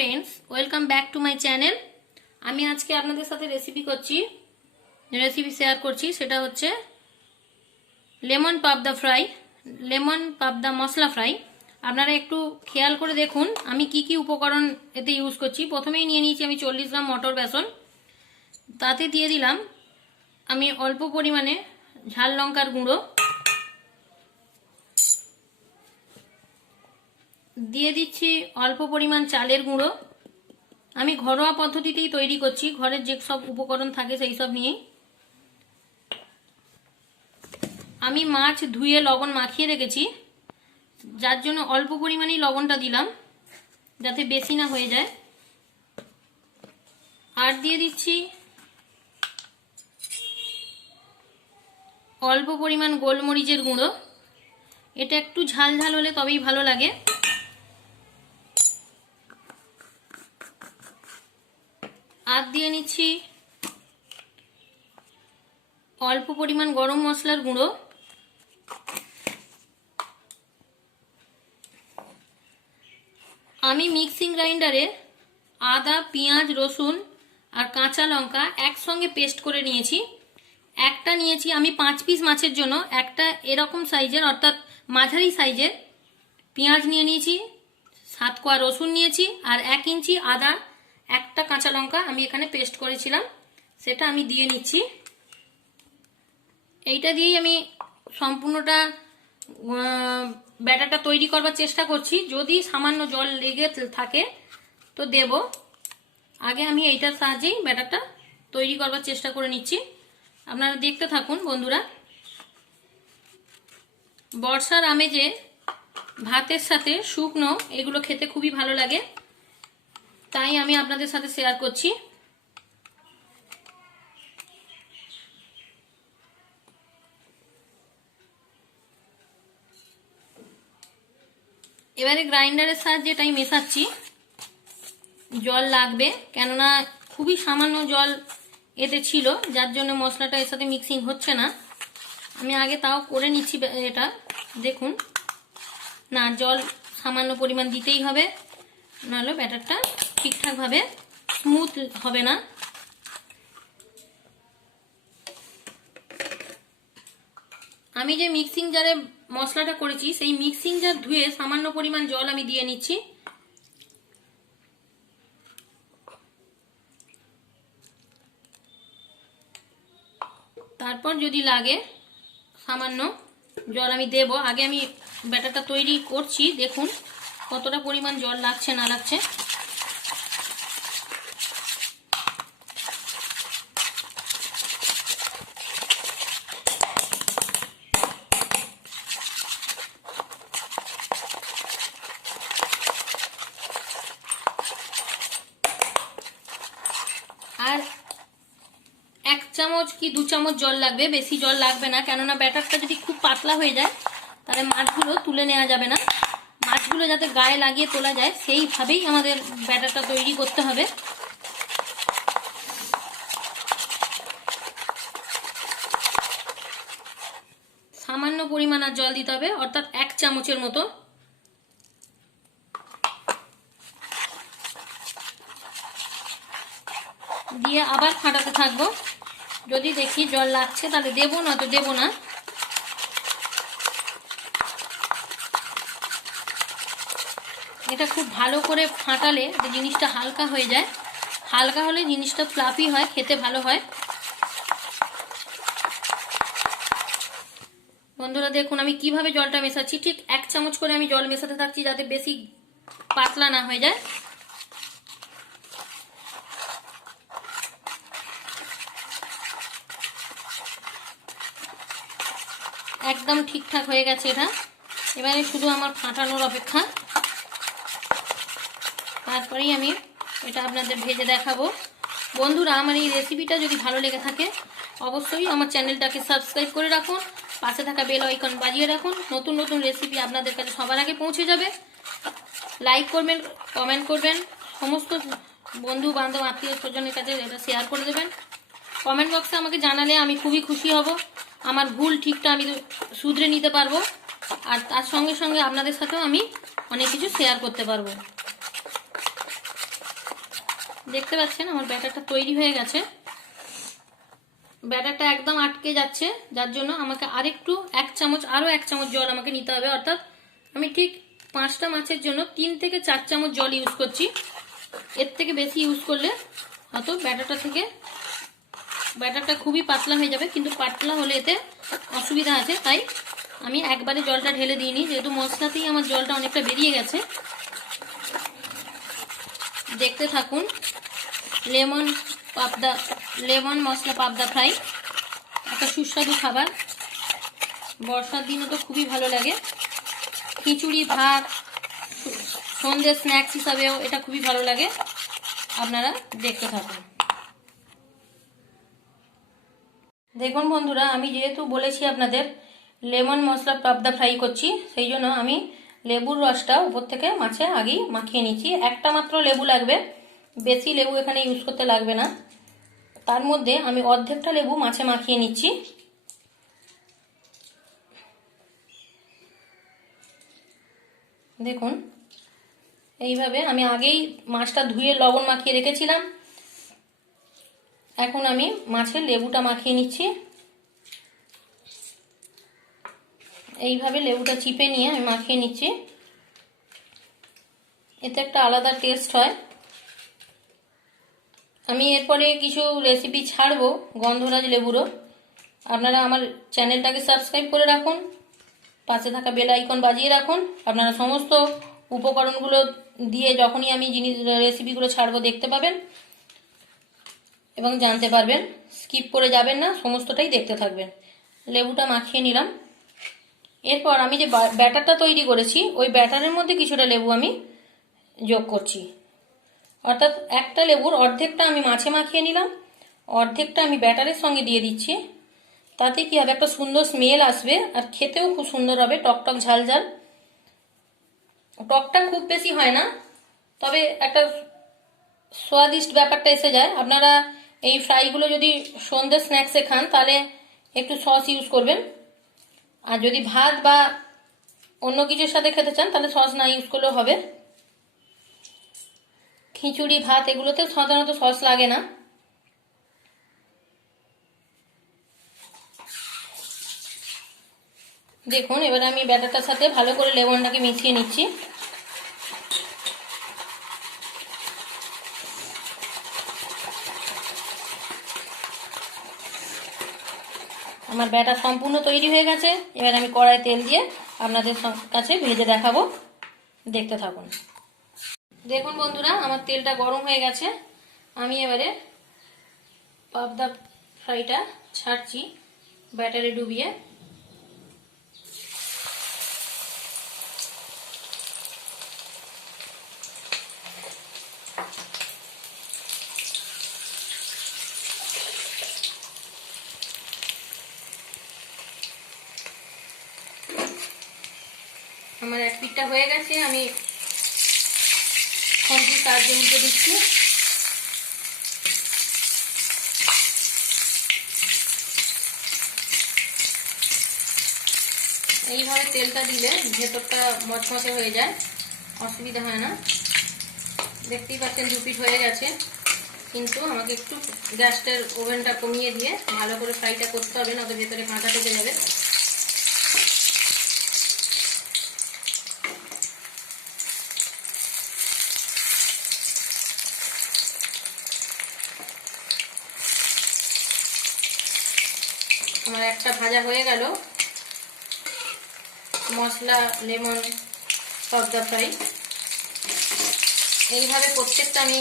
Friends welcome back to my channel. আমি আজকে আপনাদের সাথে রেসিপি শেয়ার করছি, সেটা হচ্ছে লেমন পাবদা ফ্রাই, লেমন পাবদা মশলা ফ্রাই। আপনারা একটু খেয়াল করে দেখুন আমি কি কি উপকরণ এতে ইউজ করছি। প্রথমেই নিয়ে নিয়েছি আমি 40 গ্রাম মটর বেসন, তাতে দিয়ে দিলাম আমি অল্প পরিমাণে ঝাল লঙ্কার গুঁড়ো, দিয়ে দিচ্ছি অল্প পরিমাণ চালের গুঁড়ো। আমি ঘরোয়া পদ্ধতিতেই তৈরি করছি, ঘরের যে সব উপকরণ থাকে সেই সব নিয়েই। আমি মাছ ধুয়ে লবণ মাখিয়ে রেখেছি, যার জন্য অল্প পরিমাণেই লবণটা দিলাম যাতে বেশি না হয়ে যায়। আর দিয়ে দিচ্ছি অল্প পরিমাণ গোলমরিচের গুঁড়ো, এটা একটু ঝাল ঝাল হলে তবেই ভালো লাগে। আর দিয়ে নিচ্ছি অল্প পরিমাণ গরম মশলার গুঁড়ো। আমি মিক্সিং গ্রাইন্ডারে আদা, পেঁয়াজ, রসুন আর কাঁচা লঙ্কা একসঙ্গে পেস্ট করে নিয়েছি। একটা নিয়েছি আমি 5 পিস মাছের জন্য, একটা এরকম সাইজের অর্থাৎ মাঝারি সাইজের পেঁয়াজ নিয়ে নিয়েছি, 7 কোয়া রসুন নিয়েছি আর 1 ইঞ্চি আদা, একটা কাঁচা লঙ্কা আমি এখানে পেস্ট করেছিলাম, সেটা আমি দিয়ে নিচ্ছি। এইটা দিয়েই আমি সম্পূর্ণটা ব্যাটারটা তৈরি করবার চেষ্টা করছি। যদি সামান্য জল লেগে থাকে তো দেব, আগে আমি এইটার সাহায্যেই ব্যাটারটা তৈরি করবার চেষ্টা করে নিচ্ছি। আপনারা দেখতে থাকুন বন্ধুরা। বর্ষার আমেজে ভাতের সাথে শুকনো এগুলো খেতে খুবই ভালো লাগে, তাই আমি আপনাদের সাথে শেয়ার করছি। এবারে গ্রাইন্ডারের সাহায্যে এটাই মেশাচ্ছি। জল লাগবে, কেননা খুবই সামান্য জল এতে ছিল, যার জন্য মশলাটা এর সাথে মিক্সিং হচ্ছে না। আমি আগে তাও করে নিচ্ছি এটা, দেখুন না, জল সামান্য পরিমাণ দিতেই হবে, নাহলে ব্যাটারটা ঠিকঠাকভাবে স্মুথ হবে না। আমি যে মিক্সিং জারে মশলাটা করেছি সেই মিক্সিং জার ধুয়ে সামান্য পরিমাণ জল আমি দিয়ে নিচ্ছি। তারপর যদি লাগে সামান্য জল আমি দেব। আগে আমি ব্যাটারটা তৈরি করছি, দেখুন কতটা পরিমাণ জল লাগছে না লাগছে। আর 1 চামচ কি 2 চামচ জল লাগবে, বেশি জল লাগবে না, কেননা ব্যাটারটা যদি খুব পাতলা হয়ে যায় তাহলে মাছগুলো তুলে নেওয়া যাবে না। মাছগুলো যাতে গায়ে লাগিয়ে তোলা যায় সেইভাবেই আমাদের ব্যাটারটা তৈরি করতে হবে। সামান্য পরিমাণ আর জল দিতে হবে, অর্থাৎ 1 চামচের মতো। দিয়ে আবার ফাটাতে থাকবো, যদি দেখি জল লাগছে তাহলে দেবো, না তো দেবো না। এটা খুব ভালো করে ফাটালে জিনিসটা হালকা হয়ে যায়, হালকা হলে জিনিসটা ফ্লাফি হয়, খেতে ভালো হয়। বন্ধুরা দেখুন আমি কিভাবে জলটা মেশাচ্ছি, ঠিক 1 চামচ করে আমি জল মেশাতে থাকছি যাতে বেশি পাতলা না হয়ে যায়। একদম ঠিকঠাক হয়ে গেছে এটা, এবারে শুধু আমার ফাটানোর অপেক্ষা, তারপরেই আমি এটা আপনাদের ভেজে দেখাবো। বন্ধুরা আমার এই রেসিপিটা যদি ভালো লেগে থাকে অবশ্যই আমার চ্যানেলটাকে সাবস্ক্রাইব করে রাখুন, পাশে থাকা বেল আইকন বাজিয়ে রাখুন, নতুন নতুন রেসিপি আপনাদের কাছে সবার আগে পৌঁছে যাবে। লাইক করবেন, কমেন্ট করবেন, সমস্ত বন্ধু বান্ধব আত্মীয় স্বজনের কাছে এটা শেয়ার করে দেবেন। কমেন্ট বক্সে আমাকে জানালে আমি খুবই খুশি হব, আমার ভুল ঠিকটা আমি শুধরে নিতে পারবো, আর তার সঙ্গে সঙ্গে আপনাদের সাথেও আমি অনেক কিছু শেয়ার করতে পারবো। দেখতে পাচ্ছেন আমার ব্যাটারটা তৈরি হয়ে গেছে। ব্যাটারটা একদম আটকে যাচ্ছে, যার জন্য আমাকে আরেকটু 1 চামচ আরও 1 চামচ জল আমাকে নিতে হবে। অর্থাৎ আমি ঠিক 5টা মাছের জন্য 3 থেকে 4 চামচ জল ইউজ করছি। এর থেকে বেশি ইউজ করলে হয়তো ব্যাটারটা খুবই পাতলা হয়ে যাবে, কিন্তু পাতলা হলে এতে অসুবিধা আছে। তাই আমি একবারে জলটা ঢেলে দিইনি, যেহেতু মশলাতেই আমার জলটা অনেকটা বেরিয়ে গেছে। দেখতে থাকুন লেমন মশলা পাবদা ফ্রাই, একটা সুস্বাদু খাবার। বর্ষার দিনে তো খুবই ভালো লাগে। খিচুড়ি, ভাত, সন্ধ্যে স্ন্যাক্স হিসাবেও এটা খুবই ভালো লাগে। আপনারা দেখতে থাকুন। দেখুন বন্ধুরা, আমি যেহেতু বলেছি আপনাদের লেমন মশলা পাবদা ফ্রাই করছি, সেই জন্য আমি লেবুর রসটা উপর থেকে মাছে আগেই মাখিয়ে নিচ্ছি। একটা মাত্র লেবু লাগবে, বেশি লেবু এখানে ইউজ করতে লাগবে না। তার মধ্যে আমি অর্ধেকটা লেবু মাছে মাখিয়ে নিচ্ছি। দেখুন এইভাবে আমি আগেই মাছটা ধুয়ে লবণ মাখিয়ে রেখেছিলাম। এখন আমি মাছের লেবুটা মাখিয়ে নিচ্ছি। এইভাবে লেবুটা চিপে নিয়ে আমি মাখিয়ে নিচ্ছি। এতে একটা আলাদা টেস্ট হয়। আমি এরপরে কিছু রেসিপি ছাড়বো গন্ধরাজ লেবুরও। আপনারা আমার চ্যানেলটাকে সাবস্ক্রাইব করে রাখুন, পাশে থাকা বেল আইকন বাজিয়ে রাখুন। আপনারা সমস্ত উপকরণগুলো দিয়ে যখনই আমি রেসিপিগুলো ছাড়বো দেখতে পাবেন এবং জানতে পারবেন। স্কিপ করে যাবেন না, সমস্তটাই দেখতে থাকবেন। লেবুটা মাখিয়ে নিলাম। এরপর আমি যে ব্যাটারটা তৈরি করেছি, ওই ব্যাটারের মধ্যে কিছুটা লেবু আমি যোগ করছি। অর্থাৎ একটা লেবুর অর্ধেকটা আমি মাছে মাখিয়ে নিলাম, অর্ধেকটা আমি ব্যাটারের সঙ্গে দিয়ে দিচ্ছি। তাতে কি হবে, একটা সুন্দর স্মেল আসবে আর খেতেও খুব সুন্দর হবে, টকটক ঝাল ঝাল। টকটা খুব বেশি হয় না, তবে একটা স্বাদিষ্ট ব্যাপারটা এসে যায়। আপনারা এই ফ্রাইগুলো যদি সন্ধ্যে স্ন্যাক্সে খান তাহলে একটু সস ইউজ করবেন, আর যদি ভাত বা অন্য কিছুর সাথে খেতে চান তাহলে সস না ইউজ করলেও হবে। খিচুড়ি, ভাত এগুলোতে সাধারণত সস লাগে না। দেখুন এবার আমি ব্যাটারটার সাথে ভালো করে লেমনটাকে মিশিয়ে নিচ্ছি। আমার ব্যাটার সম্পূর্ণ তৈরি হয়ে গেছে। এবার আমি কড়াইয়ে তেল দিয়ে আপনাদের কাছে ভেজে দেখাবো, দেখতে থাকুন। দেখুন বন্ধুরা, আমার তেলটা গরম হয়ে গেছে। আমি এবারে পাবদা ফ্রাইটা ছাড়ছি ব্যাটারে ডুবিয়ে। আমার এক পিঠটা হয়ে গেছে, আমি খুন্তির সাহায্যে উল্টে দিচ্ছি। এইভাবে তেলটা দিলে ভেতরটা মচমচে হয়ে যায়, অসুবিধা হয় না। দেখতেই পাচ্ছেন 2 পিঠ হয়ে গেছে, কিন্তু আমাকে একটু গ্যাসটার ওভেনটা কমিয়ে দিয়ে ভালো করে ফ্রাইটা করতে হবে, না তো ভেতরে কাঁচা থেকে যাবে। আমার একটা ভাজা হয়ে গেল, মশলা লেমন পাবদা ফ্রাই। এইভাবে প্রত্যেকটা আমি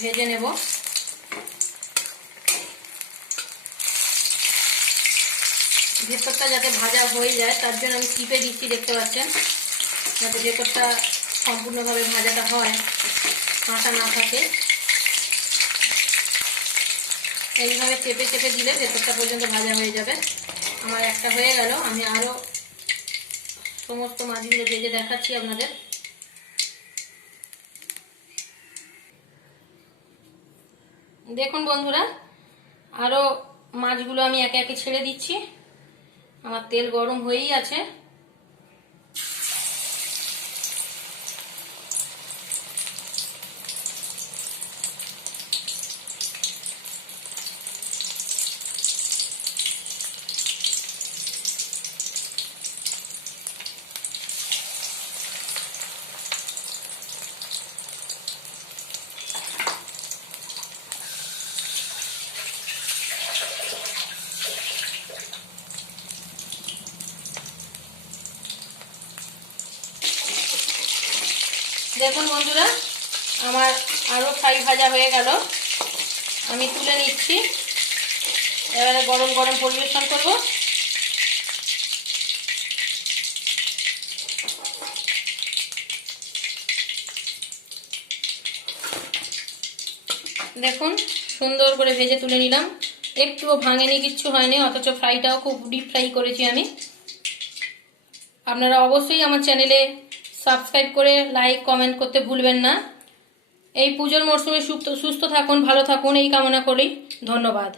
ভেজে নেব। ভেতরটা যাতে ভাজা হয়ে যায় তার জন্য আমি চিপে দিচ্ছি, দেখতে পাচ্ছেন, যাতে ভেতরটা সম্পূর্ণভাবে ভাজাটা হয়, কাঁচা না থাকে। এইভাবে চেপে চেপে দিলে ভেতরটা পর্যন্ত ভাজা হয়ে যাবে। আমার একটা হয়ে গেল, আমি আরও সমস্ত মাছগুলো ভেজে দেখাচ্ছি আপনাদের। দেখুন বন্ধুরা, আরও মাছগুলো আমি একে একে ছেড়ে দিচ্ছি। আমার তেল গরম হয়েই আছে। দেখুন বন্ধুরা, আমার আরও ফ্রাই ভাজা হয়ে গেল, আমি তুলে নিচ্ছি। এবারে গরম গরম পরিবেশন করব। দেখুন সুন্দর করে ভেজে তুলে নিলাম, একটুও ভাঙেনি, কিচ্ছু হয়নি, অথচ ফ্রাইটাও খুব ডিপ ফ্রাই করেছি আমি। আপনারা অবশ্যই আমার চ্যানেলে সাবস্ক্রাইব করে লাইক কমেন্ট করতে ভুলবেন না। এই পুজোর মরশুমে সুস্থ থাকুন, ভালো থাকুন, এই কামনা করি। ধন্যবাদ।